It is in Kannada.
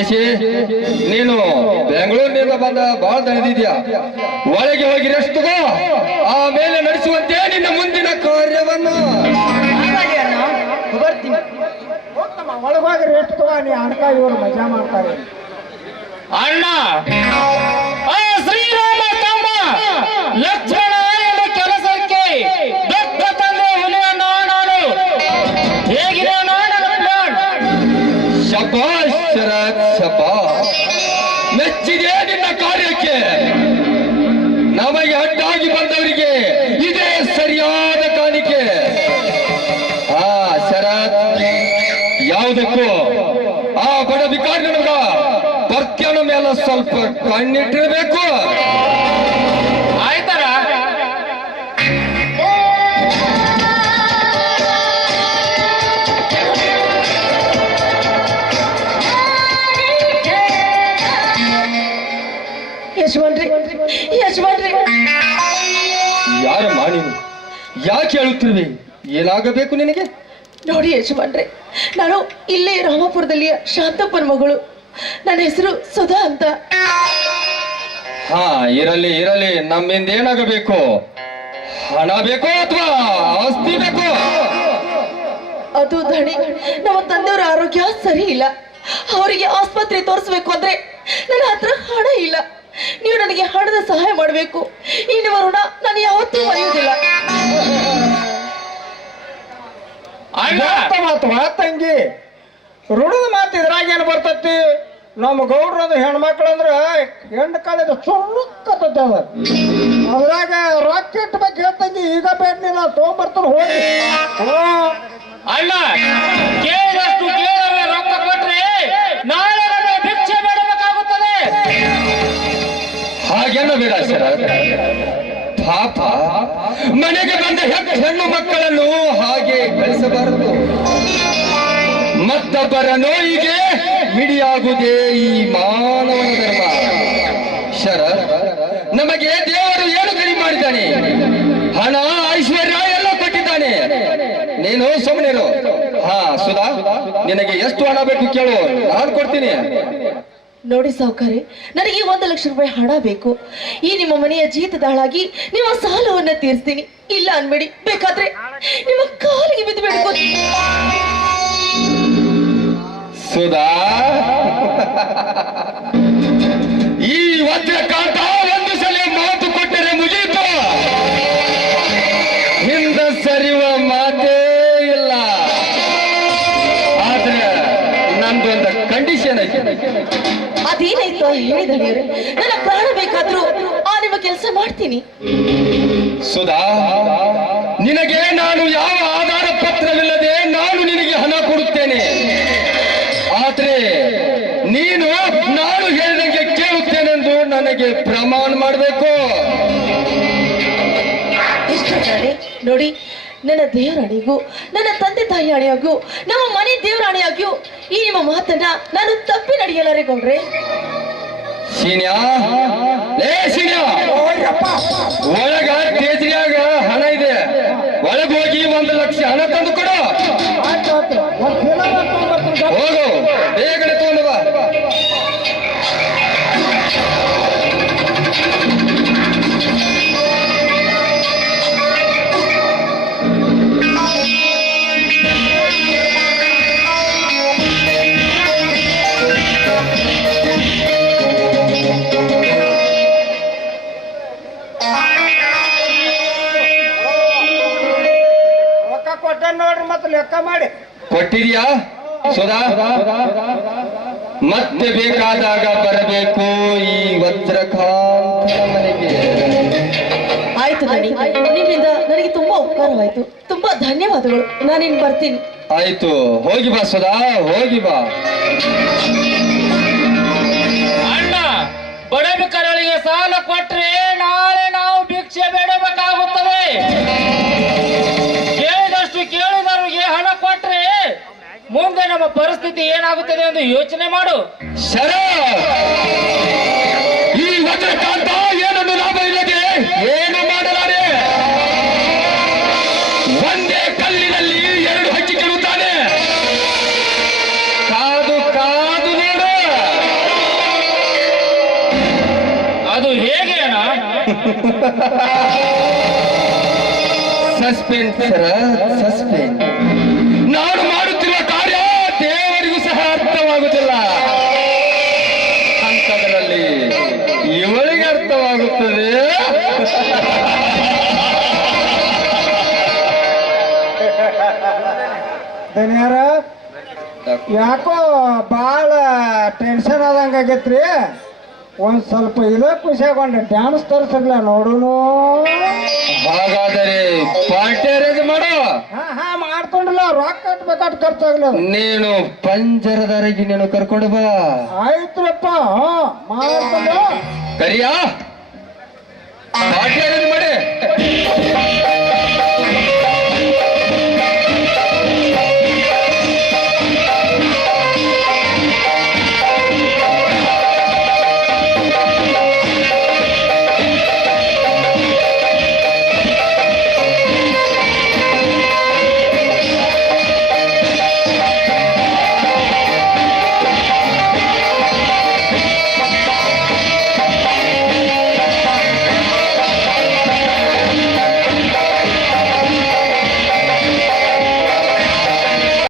ಶಶಿ, ನೀನು ಬೆಂಗಳೂರಿನಿಂದ ಬಂದ ಬಹಳ ದಣಿದಿದ್ಯಾ. ಒಳಗೆ ಹೋಗಿ ರೆಸ್ಟ್ ತಗೋ, ಆಮೇಲೆ ನಡೆಸುವಂತೆ ನಿನ್ನ ಮುಂದಿನ ಕಾರ್ಯವನ್ನು. ಒಳಗೋಗಿ ರೆಸ್ಟ್ ತಗೋ, ನೀ ಅಣ್ಣ ಇವರು ಮಜಾ ಮಾಡ್ತಾರೆ. ಅಣ್ಣ ಶ್ರೀರಾಮ ತಮ್ಮ ಲಕ್ಷ್ಮಣ ಎಂಬ ಕೆಲಸಕ್ಕೆ ದೊಡ್ಡ ತಂದೆ ಹುಲಿಯನ್ನ ನಾನು ಹೇಗಿದೆ ನನ್ನ ಪ್ಲಾನ್? ಶಬಾಷ್ ಶರತ್, ಶಬಾಷ್. ಮೆಚ್ಚಿದೆ ನಿನ್ನ ಕಾರ್ಯಕ್ಕೆ. ನಮಗೆ ಅಡ್ಡಾಗಿ ಬಂದವರಿಗೆ ಇದೇ ಸರಿಯಾದ ಕಾಣಿಕೆ. ಹಾ ಶರತ್, ಯಾವುದಕ್ಕೂ ಆ ಬಡ ಬಿಕಾರಿ ನಮಗ ಪರ್ತ್ಯನ ಮೇಲೆ ಸ್ವಲ್ಪ ಕಣ್ಣಿಟ್ಟಿರ್ಬೇಕು. ಆಯ್ತಾರ ಯಜಮಾನ್ರಿ, ಯಜಮಾನ್ರಿ, ಯಾರಮ್ಮ ನೀನು? ಯಾಕೆ ಹೇಳುತ್ತಿರುವೆ? ಏನಾಗಬೇಕು ನಿನಗೆ? ನೋಡಿ ಯಜಮಾನ್ರೆ, ನಾನು ಇಲ್ಲೇ ರಾಮಪುರದಲ್ಲಿ ಶಾಂತಪ್ಪನ ಮಗಳು. ನನ್ನ ಹೆಸರು ಸುಧಾ ಅಂತ. ಹಾ, ಇರಲಿ ಇರಲಿ. ನಮ್ಮಿಂದ ಏನಾಗಬೇಕು? ಹಣ ಬೇಕೋ ಅಥವಾ ಆಸ್ತಿ ಬೇಕೋ? ಅದು ಧಣಿ, ನಮ್ಮ ತಂದೆಯವರ ಆರೋಗ್ಯ ಸರಿ ಇಲ್ಲ. ಅವರಿಗೆ ಆಸ್ಪತ್ರೆ ತೋರಿಸ್ಬೇಕು ಅಂದ್ರೆ ನನ್ನ ಹತ್ರ ಹಣ ಇಲ್ಲ. ನೀವು ನನಗೆ ಹಣದ ಸಹಾಯ ಮಾಡಬೇಕು. ಈ ನಿಮ್ಮ ಋಣ ನಾನು ಯಾವತ್ತೂ ಮರೆಯುವುದಿಲ್ಲ. ತಂಗಿ, ಋಣದ ಮಾತು ಇದ್ರಾಗ ಏನು ಬರ್ತತಿ? ನಮ್ಮ ಗೌಡ್ರದ ಹೆಣ್ಮಕ್ಳಂದ್ರ ಹೆಣ್ಣು ಕಾಲದ ಚುರುಕತ್ತದ. ಅದ್ರಾಗ ರಾಕೆಟ್ ಬಗ್ಗೆ ಹೇಳ್ತಂಗಿ, ಈಗ ಬೇಡ್ನಿಲ್ಲ ತೊಗೊಂಬರ್ತಾರ ಹೋಗಿ. ಅಣ್ಣ ಕೇಳಿದಷ್ಟು ಕೇಳದೆ ರೊಕ್ಕ ಕೊಟ್ರೆ ನಾಳೆ ನನಗೆ ಭಿಕ್ಷೆ ಬೇಡಬೇಕಾಗುತ್ತದೆ. ಹಾಗೆಲ್ಲ ಬೇಡ ಸರ್. ಪಾಪ, ಮನೆಗೆ ಬಂದ ಹೆಣ್ಣು ಮಕ್ಕಳನ್ನು ಹಾಗೆ ಕಳಿಸಬಾರದು. ಮತ್ತೊಬ್ಬರ ನೋಯಿಗೆ ಮಿಡಿಯಾಗುವುದೇ ಈ ಮಾನವನ ಧರ್ಮ. ಶರತ್, ನಮಗೆ ದೇವರು ಏನು ಕಡಿಮೆ ಮಾಡಿದ್ದಾನೆ? ಹಣ, ಐಶ್ವರ್ಯ ಎಲ್ಲ ಕೊಟ್ಟಿದ್ದಾನೆ. ನೀನು ಸುಮ್ಮನಿರು. ಹಾ ಸುಧಾ, ನಿನಗೆ ಎಷ್ಟು ಹಣ ಬೇಕು ಕೇಳು, ನಾನು ಕೊಡ್ತೀನಿ. ನೋಡಿ ಸಾವುಕಾರೆ, ನನಗೆ 1 ಲಕ್ಷ ರೂಪಾಯಿ ಹಣ ಬೇಕು. ಈ ನಿಮ್ಮ ಮನೆಯ ಜೀತದಾಳಾಗಿ ನಿಮ್ಮ ಸಾಲವನ್ನ ತೀರಿಸ್ತೀನಿ. ಇಲ್ಲ ಅನ್ಬೇಡಿ, ಬೇಕಾದ್ರೆ ನಿಮ್ಮ ಕಾಲಿಗೆ ಬಿದ್ದು ಬೇಡ್ಕೊ. ಸುಧಾ, ಈ ವಜ್ರಕಾಂತ ಒಂದು ಸಲ ಮಾತು ಕೊಟ್ಟರೆ ಮುಗೀತು. ಹಿಂದ ಸರಿಯುವ ಮಾತೇ ಇಲ್ಲ. ಆದ್ರೆ ನಂದೊಂದು ಕಂಡೀಷನ್ ಐತೆ. ಅದೇನಾಯ್ತು ಹೇಳಿದರೆ ನನ್ನ ಪ್ರಾಣ ಬೇಕಾದ್ರೂ ಆ ನಿಮ್ಮ ಕೆಲಸ ಮಾಡ್ತೀನಿ. ಸುಧಾ, ನಿನಗೆ ನಾನು ಯಾವ ಆಧಾರ ಪತ್ರವಿಲ್ಲದೆ ನಾನು ನಿನಗೆ ಹಣ ಕೊಡುತ್ತೇನೆ. ಆದ್ರೆ ನೀನು ನಾನು ಹೇಳಿದಂಗೆ ಕೇಳುತ್ತೇನೆಂದು ನನಗೆ ಪ್ರಮಾಣ ಮಾಡಬೇಕು. ಇಷ್ಟ ತಾನೆ? ನೋಡಿ, ನನ್ನ ದೇವರಾಣಿಗೂ ನನ್ನ ತಂದೆ ತಾಯಿ ಅಣಿಯಾಗೂ ನಮ್ಮ ಮನೆ ದೇವರಾಣಿಯಾಗಿಯೂ ಈ ನಿಮ್ಮ ಮಾತನ್ನ ನಾನು ತಪ್ಪಿ ನಡೆಯಲಾರೆ ಗೌಡ್ರೆ. ಶೀನ್ಯಾ, ಲೇ ಶೀನ್ಯಾ, ಒಳಗ ತೇಜ್ರಿಯಾಗ ಹಣ ಇದೆ. ಒಳಗೋಗಿ 1 ಲಕ್ಷ ಹಣ ತಂದು ಕೊಡು. ಹೋಗು, ಬೇಗನೆ ತಗೊಂಡು ಬಾ. ರೊಕ್ಕ ಕೊಟ್ಟ ನೋಡ್ರಿ, ಮತ್ತೆ ಲೆಕ್ಕ ಮಾಡಿ. ಕೊಟ್ಟಿದ್ಯಾ ಸುಧಾ? ಮತ್ತೆ ಬೇಕಾದಾಗ ಬರಬೇಕು ಈ ವಜ್ರಕಾಂತನ ಮನೆಗೆ. ಆಯ್ತು ದಣಿ, ನಿಮ್ಮಿಂದ ನನಗೆ ತುಂಬಾ ಉಪಕಾರವಾಯ್ತು. ತುಂಬಾ ಧನ್ಯವಾದಗಳು. ನಾನಿನ್ ಬರ್ತೀನಿ. ಆಯ್ತು, ಹೋಗಿ ಬಾ ಸುಧಾ, ಹೋಗಿ ಬಾ. ಅಣ್ಣ, ಬಡ ಬಿಕಾರರಿಗೆ ಸಾಲ ಕೊಟ್ರೆ ನಾಳೆ ನಾವು ಭಿಕ್ಷೆ ಬೇಡಬೇಕಾಗುತ್ತದೆ. ಕೇಳಿದಷ್ಟು ಕೇಳಿದವರಿಗೆ ಹಣ ಕೊಟ್ರೆ ಮುಂದೆ ನಮ್ಮ ಪರಿಸ್ಥಿತಿ ಏನಾಗುತ್ತದೆ ಎಂದು ಯೋಚನೆ ಮಾಡು. ಶರತ್, ಈ ವಜ್ರಕಾಂತ ಏನನ್ನು ಲಾಭ ಇಲ್ಲದೆ ಏನು ಮಾಡಲಾರೆ. ಒಂದೇ ಕಲ್ಲಿನಲ್ಲಿ 2 ಹಕ್ಕಿ ಕೆಡುತ್ತಾನೆ. ಕಾದು ಕಾದು ನೋಡು. ಹೇಗೆ ಅಣ್ಣ? ಸಸ್ಪೆನ್ಸ್ ಸರ, ಸಸ್ಪೆನ್ಸ್. ನಾನು ಮಾಡುತ್ತಿರುವ ಕಾರ್ಯ ದೇವರಿಗೂ ಸಹ ಅರ್ಥವಾಗುತ್ತಿಲ್ಲ, ಅಂಥದ್ರಲ್ಲಿ ಇವಳಿಗೆ ಅರ್ಥವಾಗುತ್ತದೆ. ದನಿಯಾರ ಯಾಕೋ ಭಾಳ ಟೆನ್ಷನ್ ಆದಂಗೆ ಆಗೈತ್ರಿ. ಒಂದು ಸ್ವಲ್ಪ ಇದೇ ಖುಷಿಯಾಗೊಂಡೆ ಡ್ಯಾನ್ಸ್ ತರಿಸಿರ್ಲ ನೋಡುನು. ಹಾಗಾದರೆ ಪಾರ್ಟಿ ಅರೇಂಜ್ ಮಾಡು. ಹಾ ಮಾಡ್ಕೊಂಡ್ರಲ್ಲ, ರೊಕ್ಕ ಕಟ್ಬೇಕಾದ್ ಖರ್ಚಾಗ್ಲ. ನೀನು ಪಂಜರದವರೆಗೆ ನೀನು ಕರ್ಕೊಂಡು ಬಾ. ಆಯ್ತ್ರಪ್ಪ, ಮಾಡ್ಕೊಂಡು ಕರಿಯಾ